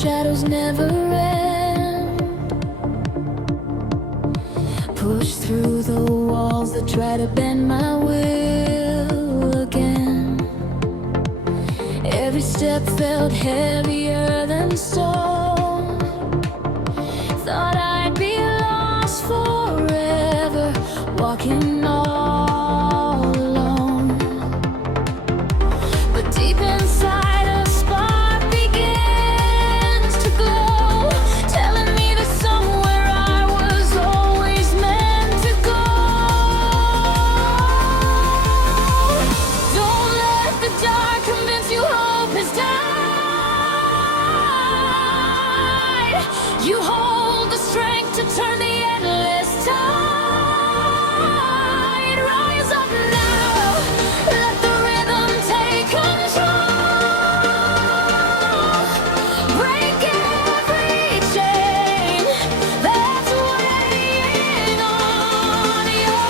shadows never end. Push through the walls that try to bend my will again. Every step felt heavier than stone. Thought I'd be lost forever, walking all alone. But deep inside, a spark begins to glow, telling me there's somewhere I was always meant to go. Don't let the dark convince you hope has died. You hold the strength to turn the endless tide. Rise up now, let the rhythm take control. Break every chain that's weighing on your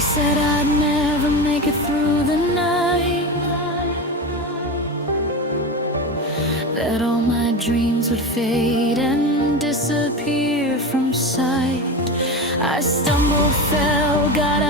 said I'd never make it through the night, that all my dreams would fade and disappear from sight. I stumbled, fell, got